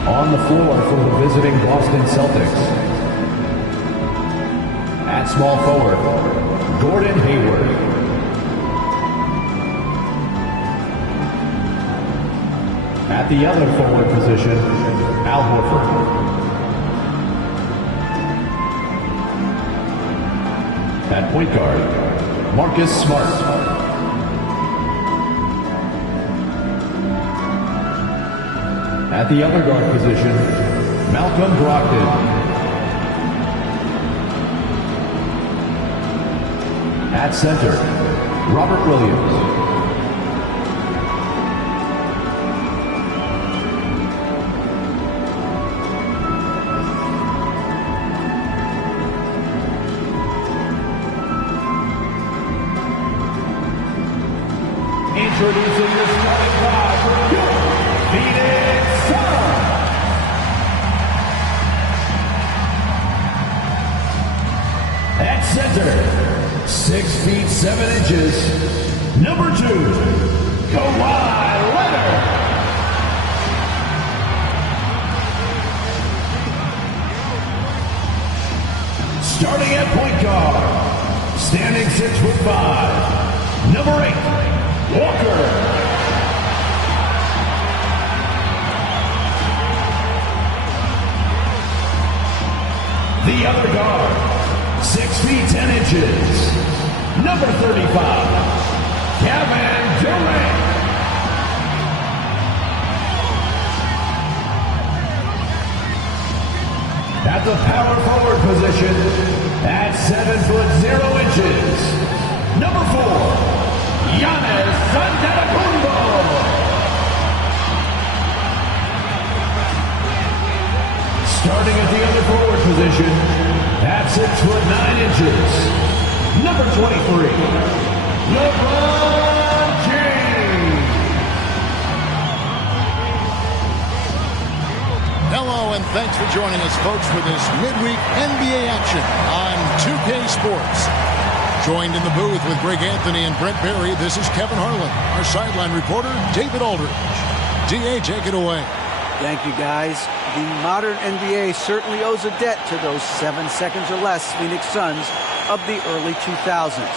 On the floor for the visiting Boston Celtics. At small forward, Gordon Hayward. At the other forward position, Al Horford. At point guard, Marcus Smart. At the other guard position, Malcolm Brogdon. At center, Robert Williams. Introducing the starting five for your Phoenix Suns. At center, 6 feet 7 inches, number 2, Kawhi Leonard. Starting at point guard, standing 6'5", number 8, Walker. The other guard, 6 feet 10 inches, number 35, Kevin Durant. At the power forward position, at 7'0", number 4, Giannis Antetokounmpo. Starting at the other forward position, at 6'9", number 23, LeBron James. Hello and thanks for joining us, folks, for this midweek NBA action on 2K Sports. Joined in the booth with Greg Anthony and Brent Barry, this is Kevin Harlan. Our sideline reporter, David Aldridge. DA, take it away. Thank you, guys. The modern NBA certainly owes a debt to those 7 seconds or less Phoenix Suns of the early 2000s.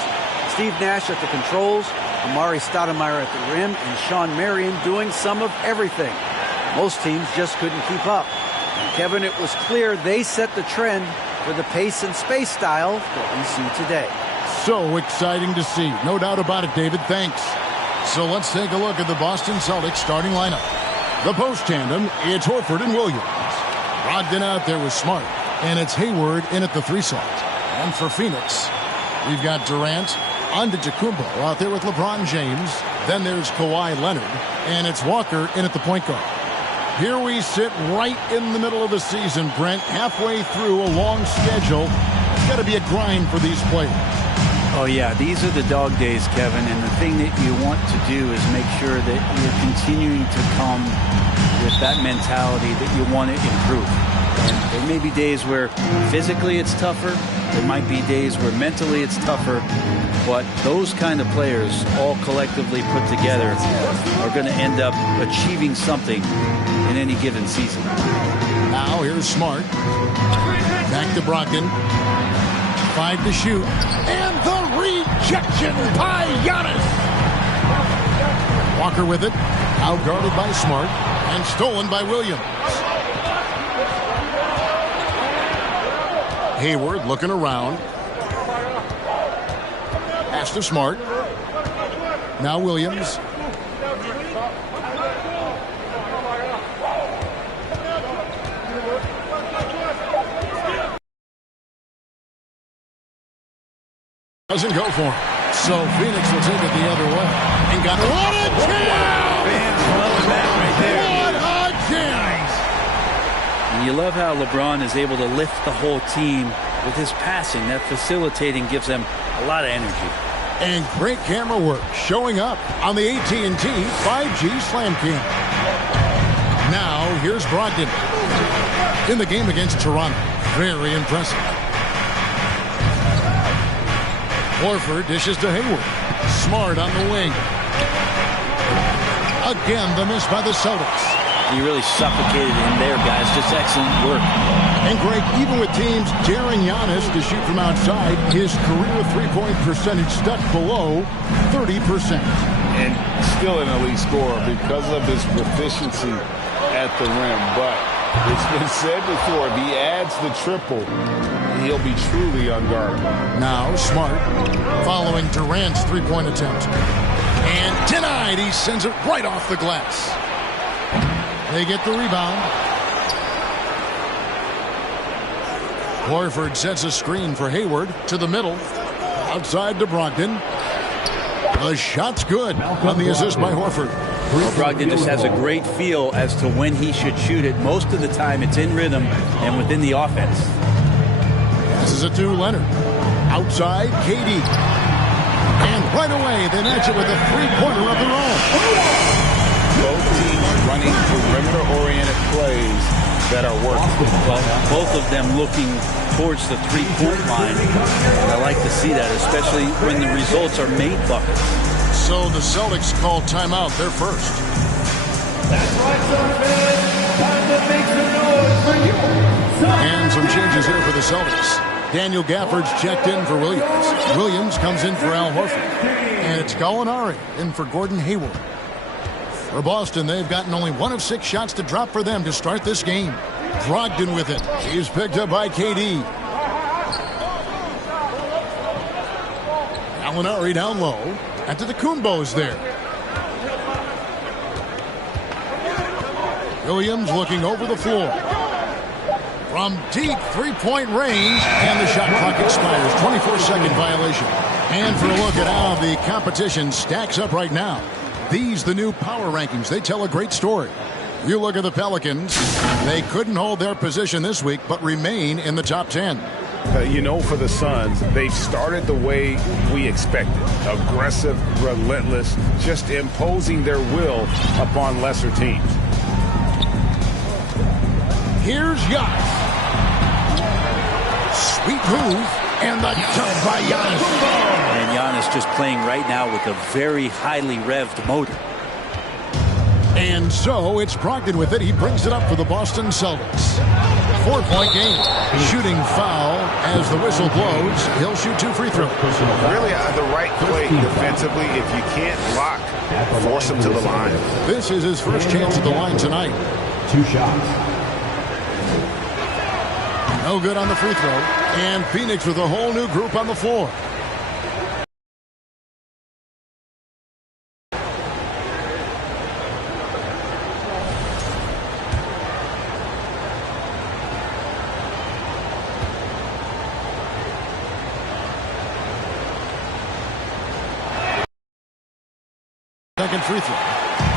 Steve Nash at the controls, Amari Stoudemire at the rim, and Sean Marion doing some of everything. Most teams just couldn't keep up. And Kevin, it was clear they set the trend for the pace and space style that we see today. So exciting to see. No doubt about it, David. Thanks. So let's take a look at the Boston Celtics starting lineup. The post tandem, it's Horford and Williams. Brogdon out there with Smart. And it's Hayward in at the 3 slot. And for Phoenix, we've got Durant, Antetokounmpo out there with LeBron James. Then there's Kawhi Leonard. And it's Walker in at the point guard. Here we sit right in the middle of the season, Brent. Halfway through a long schedule. It's got to be a grind for these players. Oh, yeah, these are the dog days, Kevin, and the thing that you want to do is make sure that you're continuing to come with that mentality that you want to improve. And there may be days where physically it's tougher. There might be days where mentally it's tougher. But those kind of players all collectively put together are going to end up achieving something in any given season. Now here's Smart. Back to Brogdon. 5 to shoot. And the rejection by Giannis. Walker with it. Outguarded by Smart. And stolen by Williams. Hayward looking around. Pass to Smart. Now Williams. Doesn't go for him. So Phoenix will take it the other way. And got what a jam! What a jam! And you love how LeBron is able to lift the whole team with his passing. That facilitating gives them a lot of energy. And great camera work showing up on the AT&T 5G Slam Cam. Now here's Brogdon in the game against Toronto. Very impressive. Horford dishes to Hayward. Smart on the wing. Again, the miss by the Celtics. He really suffocated him there, guys. Just excellent work. And Greg, even with teams daring Giannis to shoot from outside, his career three-point percentage stuck below 30%. And still an elite scorer because of his proficiency at the rim. But it's been said before, if he adds the triple, he'll be truly unguardable. Now Smart following Durant's three-point attempt. And denied. He sends it right off the glass. They get the rebound. Horford sets a screen for Hayward to the middle. Outside to Brogdon. The shot's good on the assist by Horford. Well, Brogdon just has a great feel as to when he should shoot it. Most of the time it's in rhythm and within the offense. Passes it to Leonard. Outside, KD. And right away they match it with a three-pointer of their own. Both teams running perimeter-oriented plays that are working. Well, both of them looking towards the three-point line. And I like to see that, especially when the results are made buckets. So the Celtics call timeout. They're first. That's right, Celtics. Time to make some noise for you. And some changes here for the Celtics. Daniel Gafford's checked in for Williams. Williams comes in for Al Horford. And it's Gallinari in for Gordon Hayward. For Boston, they've gotten only 1 of 6 shots to drop for them to start this game. Brogdon with it. He's picked up by KD. Gallinari down low. Antetokounmpo's there. Williams looking over the floor. From deep three-point range, and the shot clock expires. 24-second violation. And for a look at how the competition stacks up right now. These, the new power rankings, they tell a great story. You look at the Pelicans. They couldn't hold their position this week, but remain in the top 10. You know, for the Suns, they've started the way we expected. Aggressive, relentless, just imposing their will upon lesser teams. Here's Giannis. Sweet move, and the dunk by Giannis. And Giannis just playing right now with a very highly revved motor. And so it's Brogdon with it. He brings it up for the Boston Celtics. 4-point game. Shooting foul as the whistle blows. He'll shoot 2 free throws. Really the right play defensively. If you can't block, force him to the line. This is his first chance at the line tonight. 2 shots. No good on the free throw. And Phoenix with a whole new group on the floor. Second free throw.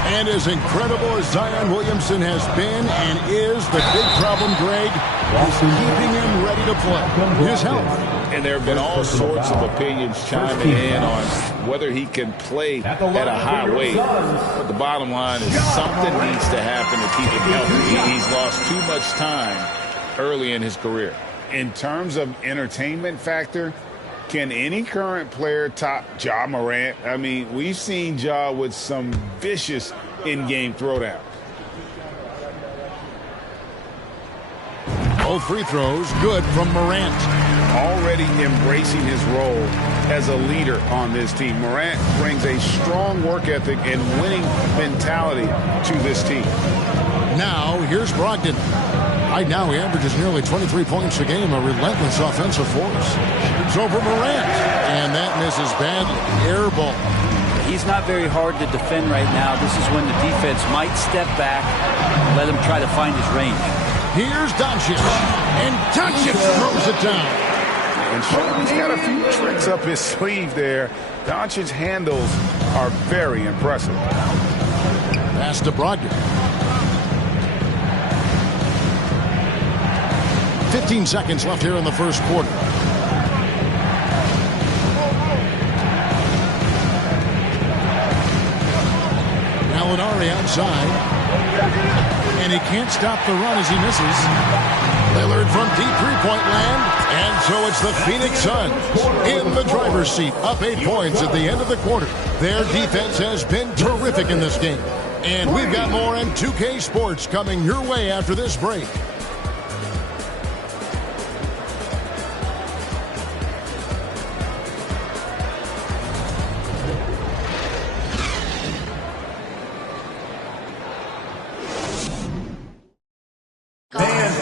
And as incredible as Zion Williamson has been and is, the big problem, Greg, is keeping him ready to play. His health. And there have been all sorts of opinions chiming in on whether he can play at a high weight. But the bottom line is something needs to happen to keep him healthy. He's lost too much time early in his career. In terms of entertainment factor, can any current player top Ja Morant? I mean, we've seen Ja with some vicious in-game throwdowns. Both free throws good from Morant. Already embracing his role as a leader on this team. Morant brings a strong work ethic and winning mentality to this team. Now, here's Brogdon. Right now, he averages nearly 23 points a game, a relentless offensive force. Shoots over Morant, and that misses badly. Air ball. He's not very hard to defend right now. This is when the defense might step back and let him try to find his range. Here's Doncic, and Doncic throws it down. And he's got a few tricks up his sleeve there. Doncic's handles are very impressive. Pass to Brogdon. 15 seconds left here in the first quarter. Gallinari outside. And he can't stop the run as he misses. Lillard from deep three-point land. And so it's the Phoenix Suns in the driver's seat, up 8 points at the end of the quarter. Their defense has been terrific in this game. And we've got more in 2K Sports coming your way after this break.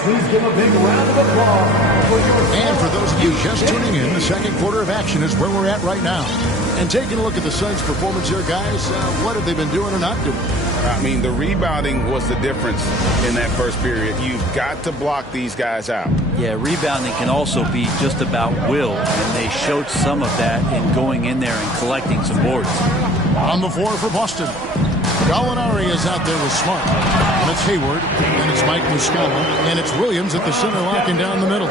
Please give a big round of applause. And for those of you just tuning in, the second quarter of action is where we're at right now. And taking a look at the Suns' performance here, guys, what have they been doing or not doing? I mean, the rebounding was the difference in that first period. You've got to block these guys out. Yeah, rebounding can also be just about will, and they showed some of that in going in there and collecting some boards. On the floor for Boston, Gallinari is out there with Smart. And it's Hayward, and it's Mike Muscala, and it's Williams at the center locking down the middle.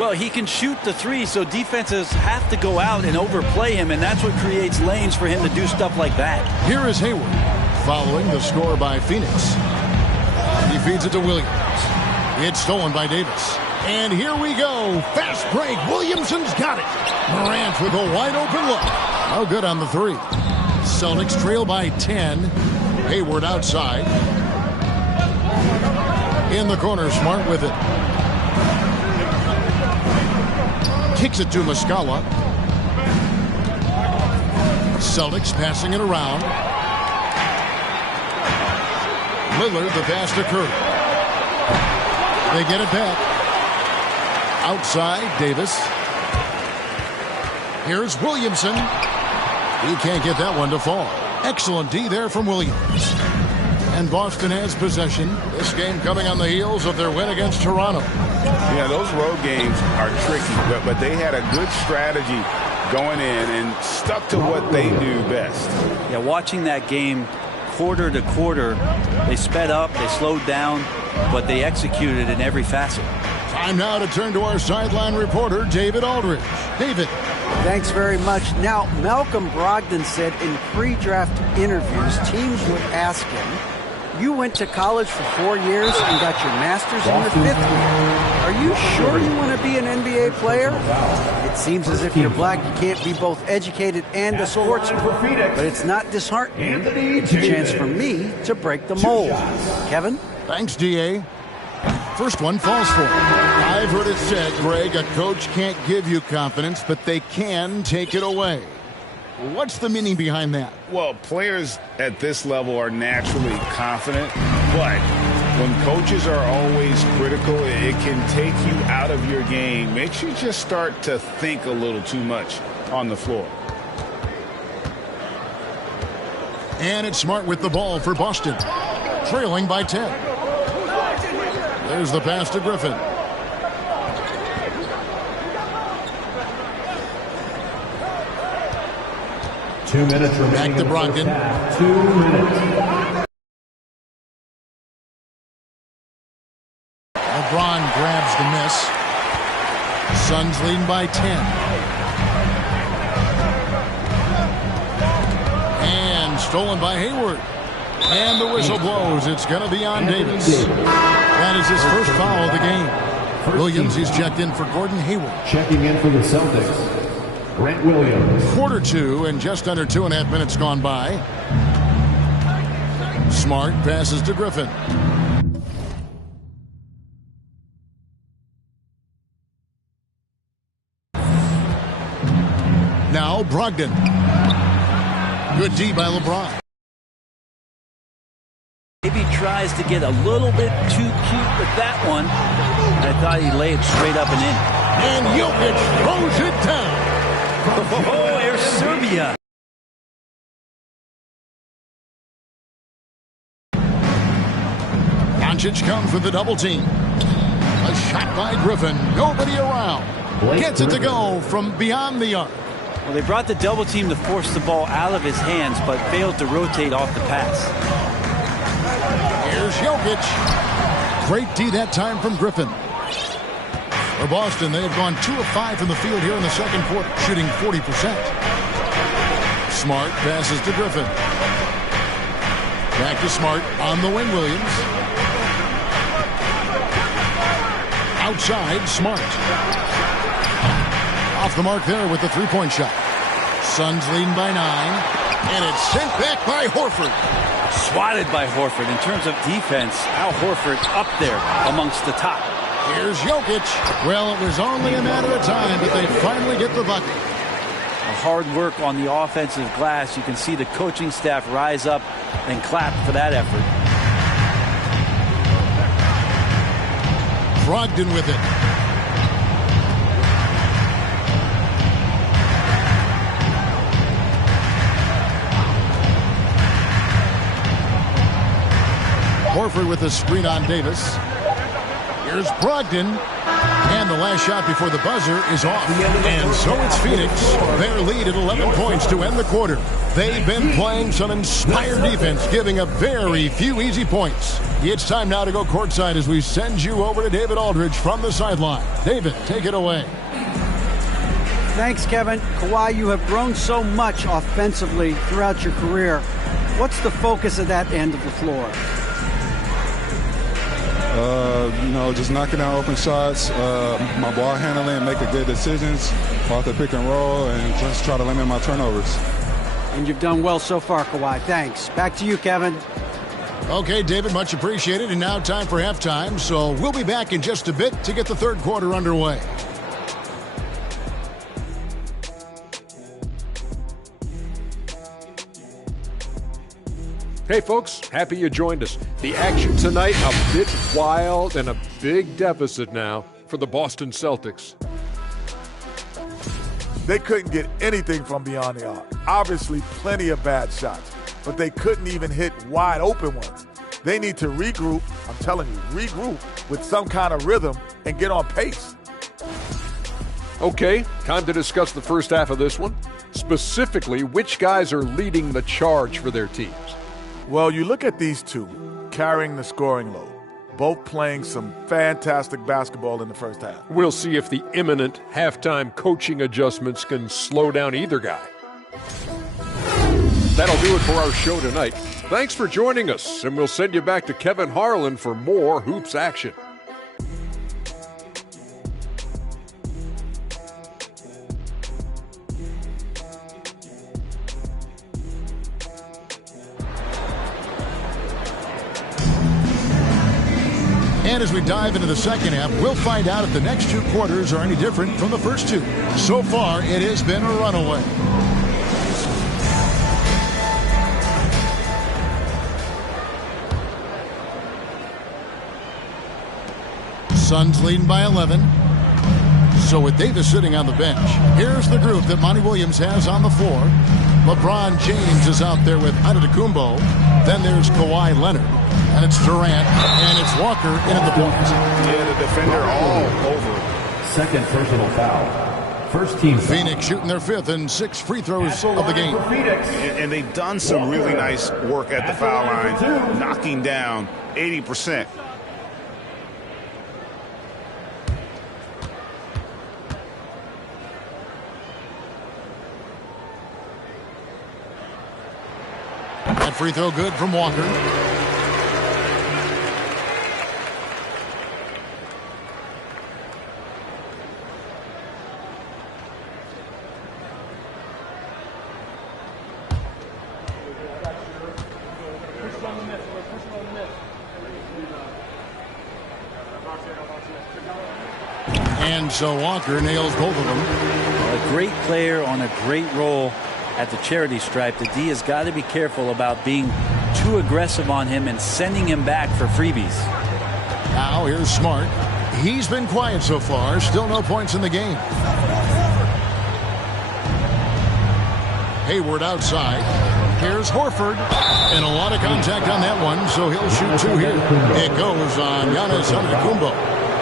Well, he can shoot the three, so defenses have to go out and overplay him, and that's what creates lanes for him to do stuff like that. Here is Hayward, following the score by Phoenix. He feeds it to Williams. It's stolen by Davis. And here we go. Fast break. Williamson's got it. Morant with a wide open look. No good on the three. Celtics trail by 10. Hayward outside. In the corner, Smart with it. Kicks it to Muscala. Celtics passing it around. Lillard, the pass to Curry. They get it back. Outside, Davis. Here's Williamson. He can't get that one to fall. Excellent D there from Williams. And Boston has possession. This game coming on the heels of their win against Toronto. Yeah, those road games are tricky, but they had a good strategy going in and stuck to what they do best. Yeah, watching that game quarter to quarter, they sped up, they slowed down, but they executed in every facet. Time now to turn to our sideline reporter, David Aldridge. David. Thanks very much. Now, Malcolm Brogdon said in pre-draft interviews, teams would ask him, you went to college for 4 years and got your master's in your 5th year. Are you sure you want to be an NBA player? It seems as if you're black, you can't be both educated and a sportsman. But it's not disheartening. It's a chance for me to break the mold. Kevin? Thanks, D.A. First one falls for him. I've heard it said, Greg, a coach can't give you confidence, but they can take it away. What's the meaning behind that? Well, players at this level are naturally confident, but when coaches are always critical, it can take you out of your game. Makes you just start to think a little too much on the floor. And it's Smart with the ball for Boston, trailing by 10. There's the pass to Griffin. 2 minutes remaining. Back to Brogdon. 2 minutes. LeBron grabs the miss. Suns leading by 10. And stolen by Hayward. And the whistle blows. It's going to be on Davis. That is his first foul of the game. Williams, he's checked in for Gordon Hayward. Checking in for the Celtics, Grant Williams. Quarter 2 and just under 2.5 minutes gone by. Smart passes to Griffin. Now Brogdon. Good D by LeBron. Maybe tries to get a little bit too cute with that one. I thought he laid it straight up and in. And Jokic throws it down. Oh, here's Serbia. Doncic comes with the double team. A shot by Griffin. Nobody around. Gets it to go from beyond the arc. Well, they brought the double team to force the ball out of his hands, but failed to rotate off the pass. Here's Jokic. Great D that time from Griffin. For Boston, they have gone 2 of 5 from the field here in the second quarter, shooting 40%. Smart passes to Griffin. Back to Smart on the wing, Williams. Outside, Smart. Off the mark there with the three-point shot. Suns leading by 9. And it's sent back by Horford. Swatted by Horford. In terms of defense, Al Horford's up there amongst the top. Here's Jokic. Well, it was only a matter of time, but they finally get the bucket. Hard work on the offensive glass. You can see the coaching staff rise up and clap for that effort. Brogdon with it. Horford with a screen on Davis. Here's Brogdon. And the last shot before the buzzer is off. And so it's Phoenix. Their lead at 11 points to end the quarter. They've been playing some inspired defense, giving up very few easy points. It's time now to go courtside as we send you over to David Aldridge from the sideline. David, take it away. Thanks, Kevin. Kawhi, you have grown so much offensively throughout your career. What's the focus of that end of the floor? Just knocking down open shots, my ball handling, making good decisions off the pick and roll, and just try to limit my turnovers. And you've done well so far, Kawhi. Thanks. Back to you, Kevin. Okay, David, much appreciated. And now time for halftime, so we'll be back in just a bit to get the third quarter underway. Hey folks, happy you joined us. The action tonight a bit wild and a big deficit now for the Boston Celtics. They couldn't get anything from beyond the arc. Obviously plenty of bad shots, but they couldn't even hit wide open ones. They need to regroup, I'm telling you, regroup with some kind of rhythm and get on pace. Okay, time to discuss the first half of this one. Specifically, which guys are leading the charge for their teams? Well, you look at these two carrying the scoring load, both playing some fantastic basketball in the first half. We'll see if the imminent halftime coaching adjustments can slow down either guy. That'll do it for our show tonight. Thanks for joining us, and we'll send you back to Kevin Harlan for more hoops action. And as we dive into the second half, we'll find out if the next two quarters are any different from the first two. So far, it has been a runaway. Suns leading by 11. So with Davis sitting on the bench, here's the group that Monty Williams has on the floor. LeBron James is out there with Antetokounmpo. Then there's Kawhi Leonard. And it's Durant, and it's Walker in at the points. Yeah, the defender all over. Second personal foul. First team foul. Phoenix shooting their fifth and 6 free throws of the game. And they've done some really nice work at the foul line, knocking down 80%. That free throw good from Walker. And so Walker nails both of them. A great player on a great role at the charity stripe. The D has got to be careful about being too aggressive on him and sending him back for freebies. Now here's Smart. He's been quiet so far. Still no points in the game. Hayward outside. Here's Horford. And a lot of contact on that one, so he'll shoot two here. It goes on Giannis Antetokounmpo.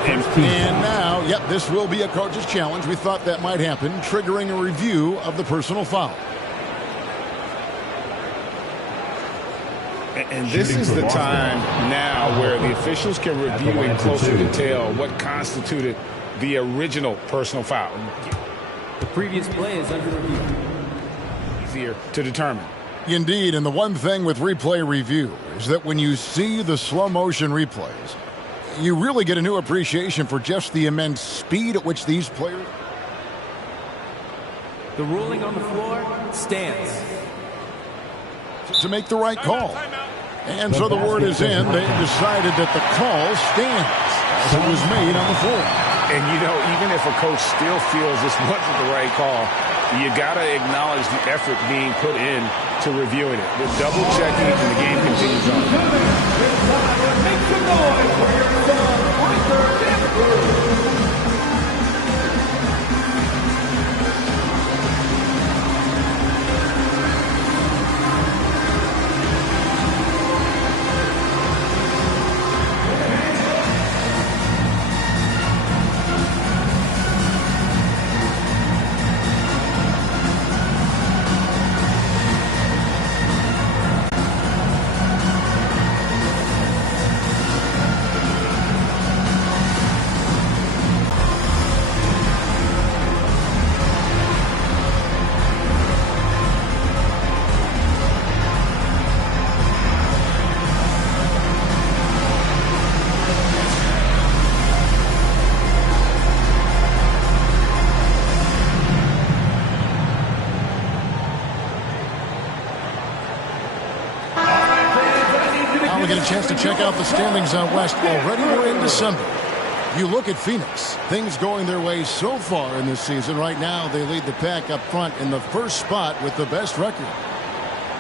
And now, yep, this will be a coach's challenge. We thought that might happen, triggering a review of the personal foul. And this is the time now where the officials can review in closer detail what constituted the original personal foul. The previous play is under review. Easier to determine. Indeed, and the one thing with replay review is that when you see the slow motion replays, you really get a new appreciation for just the immense speed at which these players. The ruling on the floor stands. To make the right call. And so the word is in. They decided that the call stands as it was made on the floor. And, you know, even if a coach still feels this wasn't the right call, you got to acknowledge the effort being put in to reviewing it. With double checking, and the game continues on. Make some noise for your son, Arthur. Get a chance to check out the standings out west. Already we're in December. You look at Phoenix. Things going their way so far in this season. Right now, they lead the pack up front in the first spot with the best record.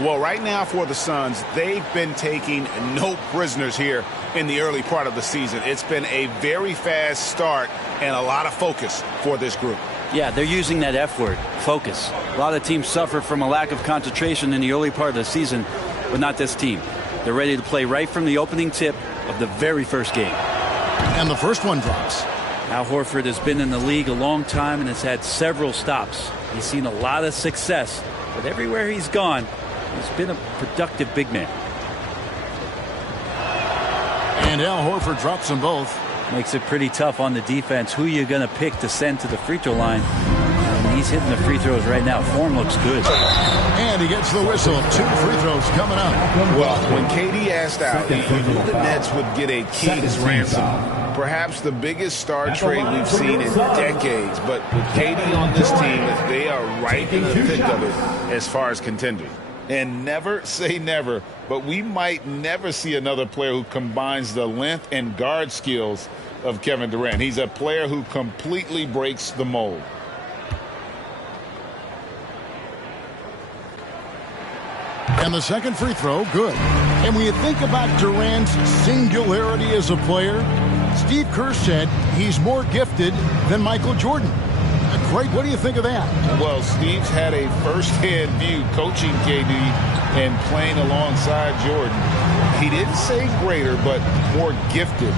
Well, right now for the Suns, they've been taking no prisoners here in the early part of the season. It's been a very fast start and a lot of focus for this group. Yeah, they're using that F word, focus. A lot of teams suffer from a lack of concentration in the early part of the season, but not this team. They're ready to play right from the opening tip of the very first game. And the first one drops. Al Horford has been in the league a long time and has had several stops. He's seen a lot of success, but everywhere he's gone, he's been a productive big man. And Al Horford drops them both. Makes it pretty tough on the defense. Who you going to pick to send to the free throw line? And he's hitting the free throws right now. Form looks good. And he gets the whistle. 2 free throws coming up. Well, when KD asked out, he knew the Nets would get a king's ransom. Perhaps the biggest star trade we've seen in decades. But with KD on this team, they are right in the thick of it as far as contending. And never say never, but we might never see another player who combines the length and guard skills of Kevin Durant. He's a player who completely breaks the mold. And the second free throw, good. And when you think about Durant's singularity as a player, Steve Kerr said he's more gifted than Michael Jordan. Craig, what do you think of that? Well, Steve's had a first-hand view coaching KD and playing alongside Jordan. He didn't say greater, but more gifted.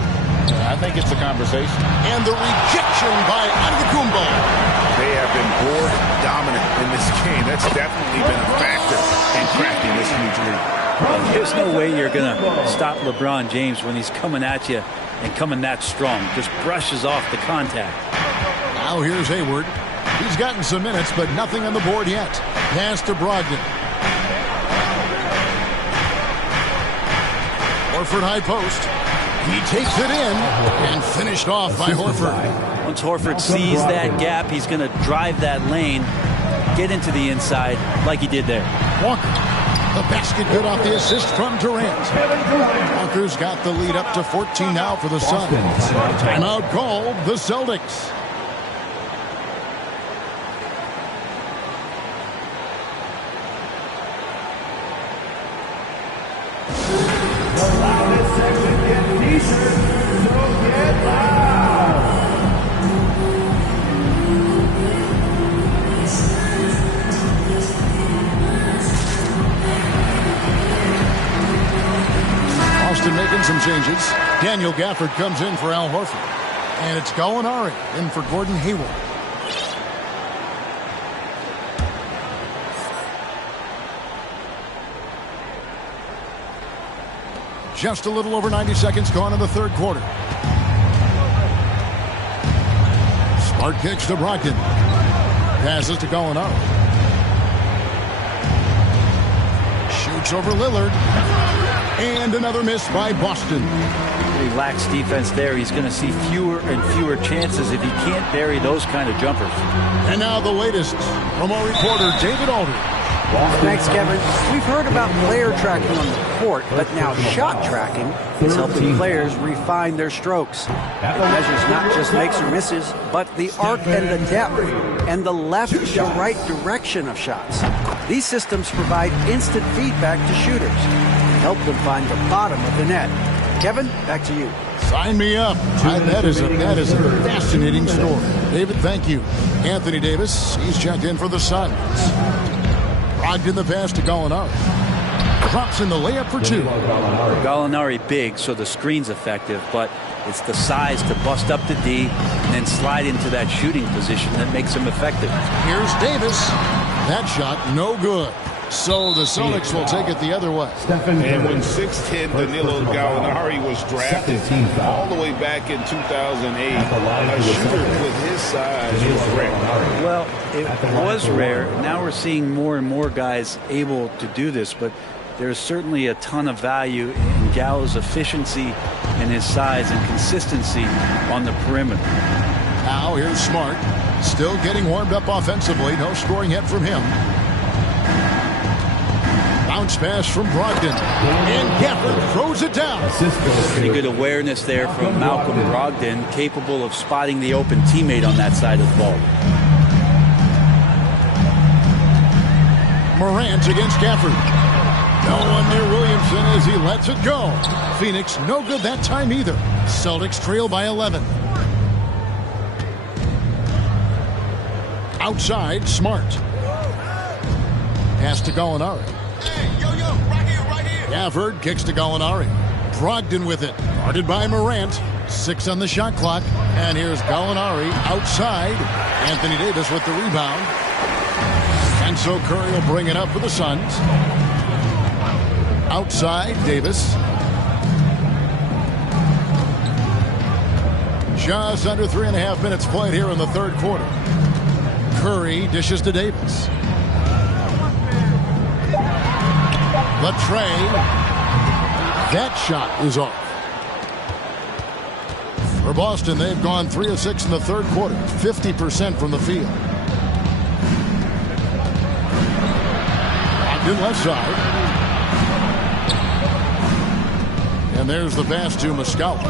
I think it's a conversation. And the rejection by Antetokounmpo. They have been board dominant in this game. That's definitely been a factor in cracking this huge lead. There's no way you're going to stop LeBron James when he's coming at you and coming that strong. Just brushes off the contact. Now here's Hayward. He's gotten some minutes, but nothing on the board yet. Pass to Brogdon. Horford high post. He takes it in and finished off by Horford. Once Horford sees that gap, he's going to drive that lane, get into the inside like he did there. Walker. The basket good off the assist from Durant. Walker's got the lead up to 14 now for the Suns. Timeout called the Celtics. Making some changes. Daniel Gafford comes in for Al Horford. And it's Gallinari in for Gordon Hayward. Just a little over 90 seconds gone in the third quarter. Smart kicks to Brogdon. Passes to Gallinari. Works over Lillard. And another miss by Boston. Relaxed defense there. He's going to see fewer and fewer chances if he can't bury those kind of jumpers. And now the latest from our reporter, David Aldridge. Thanks, Kevin. We've heard about player tracking on the court, but now shot tracking is helping players refine their strokes. It measures not just makes or misses, but the arc and the depth, and the left to right direction of shots. These systems provide instant feedback to shooters and help them find the bottom of the net. Kevin, back to you. Sign me up. That is a fascinating story. David, thank you. Anthony Davis, he's checked in for the Suns. Brogdon the pass to Gallinari. Drops in the layup for two. Gallinari big, so the screen's effective, but it's the size to bust up the D and then slide into that shooting position that makes him effective. Here's Davis. That shot, no good. So the Celtics will take it the other way. And when 6'10" Danilo Gallinari was drafted all the way back in 2008, a shooter with his size was rare. Well, it was rare. Now we're seeing more and more guys able to do this, but there's certainly a ton of value in Gallo's efficiency and his size and consistency on the perimeter. Now here's Smart. Still getting warmed up offensively. No scoring yet from him. Bounce pass from Brogdon. And Gafford throws it down. Pretty good awareness there from Malcolm Brogdon, capable of spotting the open teammate on that side of the ball. Morant against Gafford. No one near Williamson as he lets it go. Phoenix no good that time either. Celtics trail by 11. Outside, Smart. Pass to Gallinari. Gafford kicks to Gallinari. Brogdon with it. Guarded by Morant. 6 on the shot clock. And here's Gallinari outside. Anthony Davis with the rebound. And so Curry will bring it up for the Suns. Outside, Davis. Just under 3.5 minutes played here in the third quarter. Curry dishes to Davis. The tray. That shot is off. For Boston, they've gone 3 of 6 in the third quarter. 50% from the field. Brogdon left side. And there's the pass to Muscala.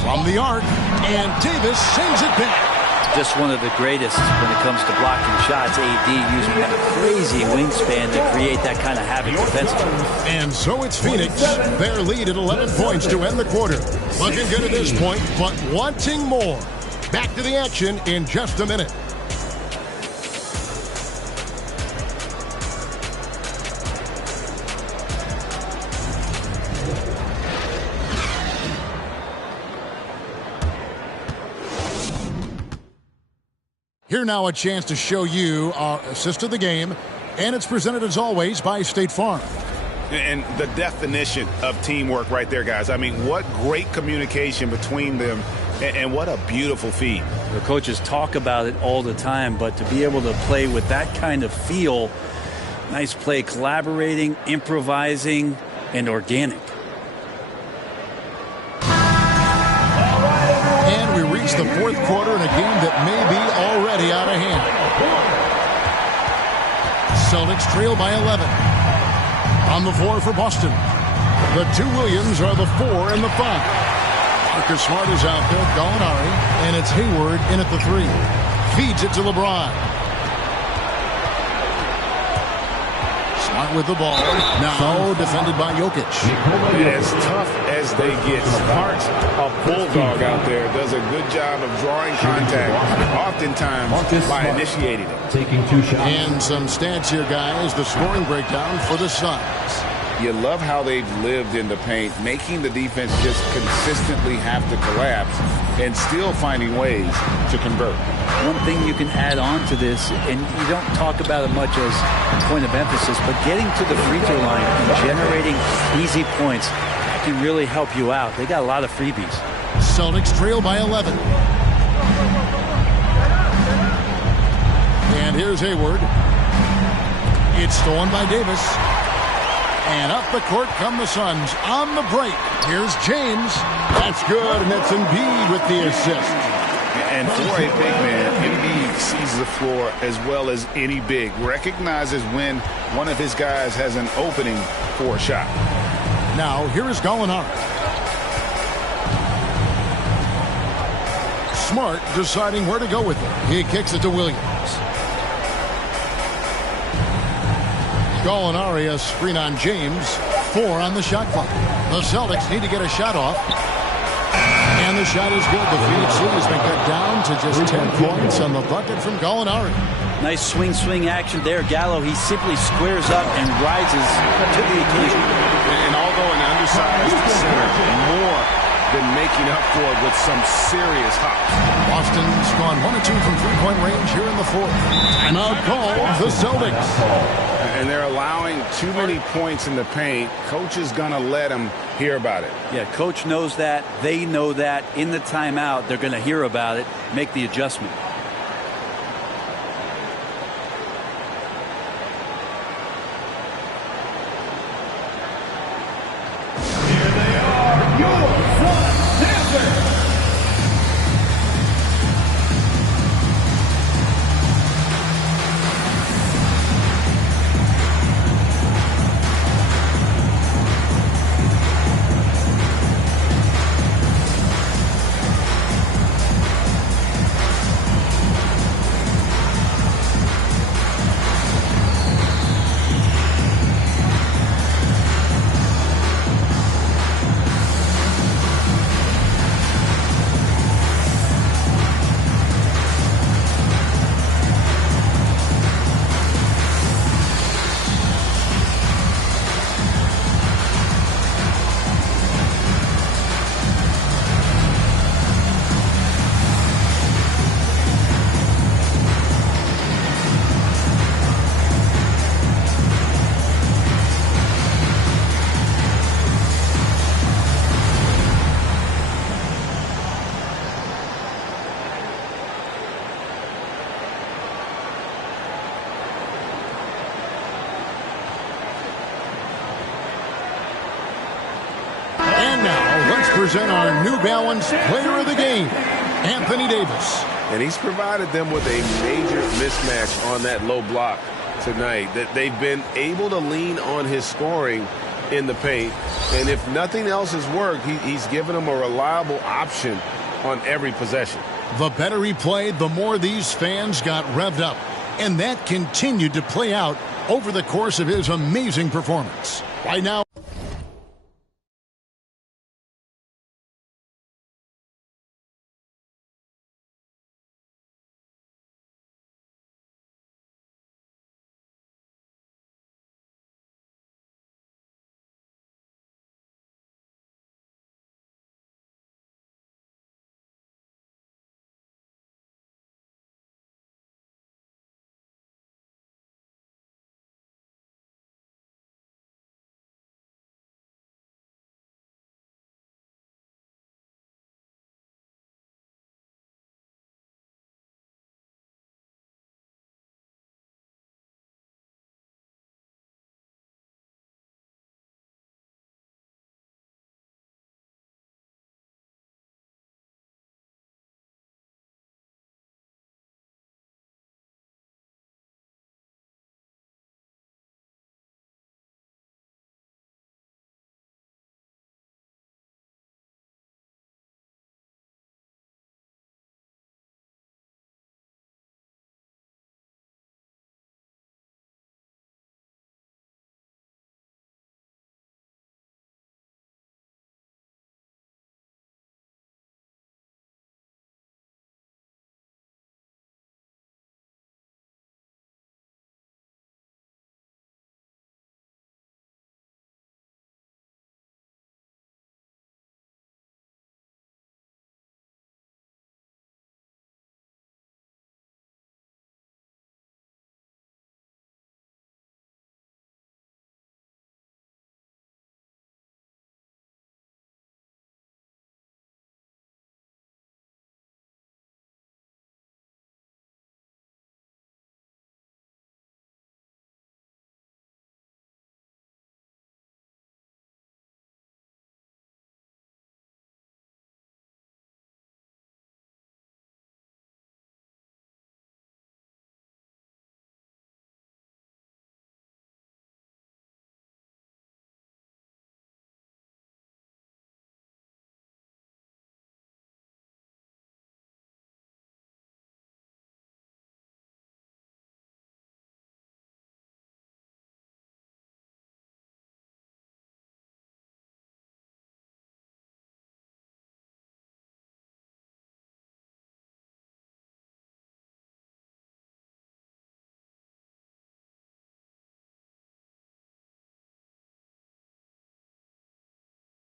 From the arc. And Davis sends it back. Just one of the greatest when it comes to blocking shots. AD using that crazy wingspan to create that kind of havoc defensively. And so it's Phoenix. Their lead at 11 points to end the quarter. Looking good at this point, but wanting more. Back to the action in just a minute. Here now a chance to show you our assist of the game, and it's presented as always by State Farm. And the definition of teamwork right there, guys. I mean, what great communication between them, and what a beautiful feed. The coaches talk about it all the time, but to be able to play with that kind of feel, nice play, collaborating, improvising, and organic. And we reach the fourth quarter in a game that may be already out of hand. Celtics trail by 11. On the floor for Boston. The 2 Williams are the 4 and the 5. Marcus Smart is out there, Gallinari, and it's Hayward in at the 3. Feeds it to LeBron. Smart with the ball. Now defended by Jokic. As tough as they get, Smart's a bulldog out there. Does a good job of drawing contact, oftentimes by initiating it. Taking 2 shots. And some stats here, guys. The scoring breakdown for the Suns. You love how they've lived in the paint, making the defense just consistently have to collapse and still finding ways to convert. One thing you can add on to this, and you don't talk about it much as a point of emphasis, but getting to the free throw line and generating easy points can really help you out. They got a lot of freebies. Celtics trail by 11. And here's Hayward. It's stolen by Davis. And up the court come the Suns on the break. Here's James. That's good, and that's Embiid with the assist. And for a big man, Embiid sees the floor as well as any big. Recognizes when one of his guys has an opening for a shot. Now, here is Gallinari. Smart deciding where to go with it. He kicks it to Williams. Gallinari has screen on James. 4 on the shot clock. The Celtics need to get a shot off. And the shot is good. The Phoenix City has been cut down to just 10 points on the bucket from Gallinari. Nice swing action there. Gallo, he simply squares up and rises to the occasion. And although an undersized center, more than making up for it with some serious hops. Boston's gone 1 of 2 from three-point range here in the fourth. Timeout called the Celtics. And they're allowing too many points in the paint. Coach is going to let them hear about it. Yeah, coach knows that. They know that. In the timeout, they're going to hear about it, make the adjustment. Present our New Balance Player of the Game, Anthony Davis. And he's provided them with a major mismatch on that low block tonight. That they've been able to lean on his scoring in the paint. And if nothing else has worked, he's given them a reliable option on every possession. The better he played, the more these fans got revved up. And that continued to play out over the course of his amazing performance. Right now,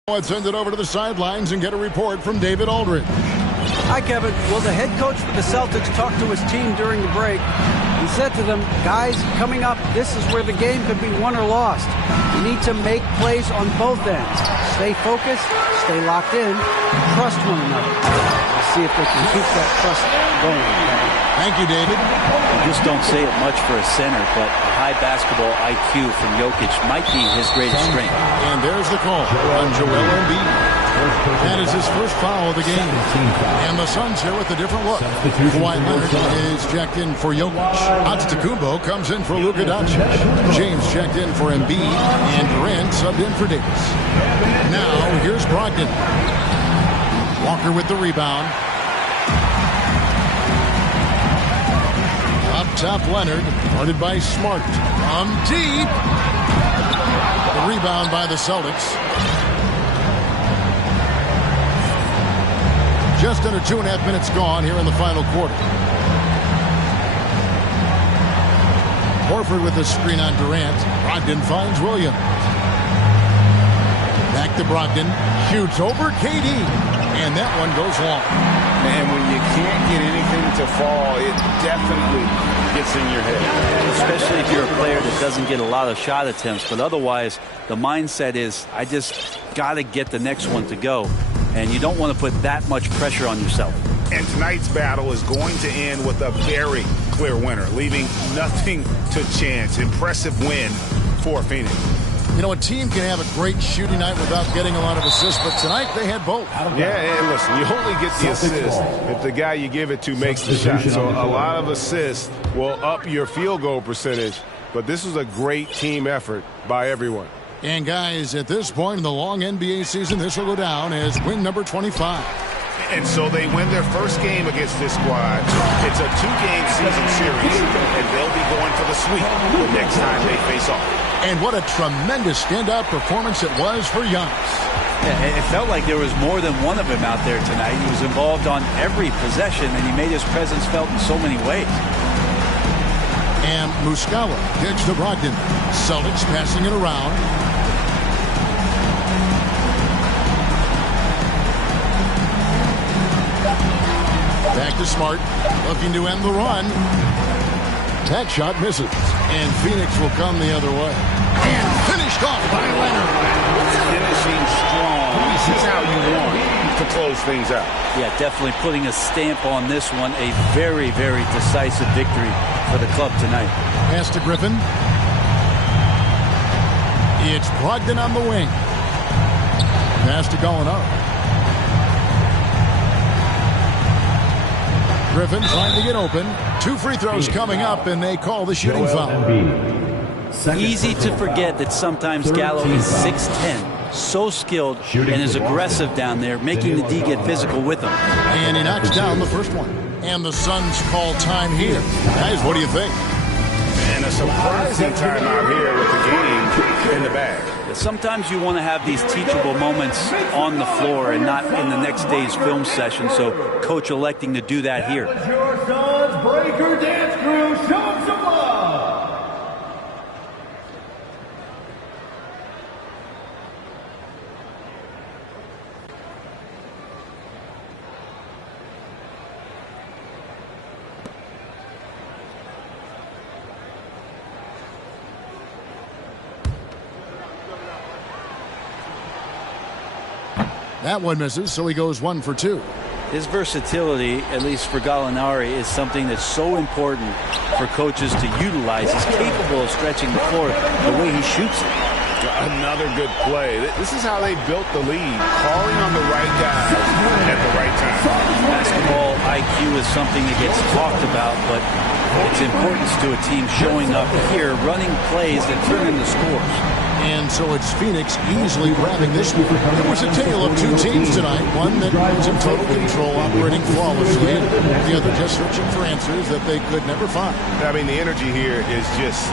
Let's send it over to the sidelines and get a report from David Aldridge. Hi, Kevin. Well, the head coach for the Celtics talked to his team during the break. He said to them, guys, coming up, this is where the game could be won or lost. You need to make plays on both ends. Stay focused, stay locked in, trust one another. We'll see if they can keep that trust going. Thank you, David. You just don't say it much for a center, but a high basketball IQ from Jokic might be his greatest strength. And there's the call on Joel Embiid. That is his first foul of the game. And the Suns here with a different look. Kawhi Leonard is checked in for Jokic. Antetokounmpo comes in for Luka Doncic. James checked in for Embiid. And Durant subbed in for Davis. Now, here's Brogdon. Walker with the rebound. Up top, Leonard, guarded by Smart. From deep. The rebound by the Celtics. Just under 2.5 minutes gone here in the final quarter. Horford with the screen on Durant. Brogdon finds Williams. Back to Brogdon. Shoots over KD. And that one goes long. And when you can't get anything to fall, it definitely gets in your head. Especially if you're a player that doesn't get a lot of shot attempts. But otherwise, the mindset is, I just got to get the next one to go. And you don't want to put that much pressure on yourself. And tonight's battle is going to end with a very clear winner, leaving nothing to chance. Impressive win for Phoenix. You know, a team can have a great shooting night without getting a lot of assists, but tonight they had both. Yeah, and listen, you only get the assist if the guy you give it to makes the shot. So a lot of assists will up your field goal percentage, but this was a great team effort by everyone. And guys, at this point in the long NBA season, this will go down as win number 25. And so they win their first game against this squad. It's a 2-game season series, and they'll be going for the sweep the next time they face off. And what a tremendous standout performance it was for Giannis. Yeah, it felt like there was more than one of him out there tonight. He was involved on every possession, and he made his presence felt in so many ways. And Muscala kicks to Brogdon. Celtics passing it around. Back to Smart, looking to end the run. That shot misses, and Phoenix will come the other way. And finished off by Leonard. Finishing strong. This is how you want to close things out. Yeah, definitely putting a stamp on this one. A very, very decisive victory for the club tonight. Pass to Griffin. It's Brogdon on the wing. Pass to Gallinari. Griffin trying to get open. 2 free throws coming up, and they call the shooting foul. Easy to forget that sometimes Gallo is 6'10", so skilled and is aggressive down there, making the D get physical with him. And he knocks down the first one. And the Suns call time here. Guys, what do you think? And a surprising timeout here with the game in the bag. Sometimes you want to have these teachable moments on the floor and not in the next day's film session, so coach electing to do that here. Your Suns Breaker Dance Crew, show them some love. That one misses, so he goes 1 for 2. His versatility, at least for Gallinari, is something that's so important for coaches to utilize. He's capable of stretching the floor the way he shoots it. Another good play. This is how they built the lead, calling on the right guys at the right time. Basketball IQ is something that gets talked about, but its importance to a team showing up here, running plays that turn into scores. And so it's Phoenix easily grabbing this one. It was a tale of 2 teams tonight. One that was in total control, operating flawlessly, and the other just searching for answers that they could never find. I mean, the energy here is just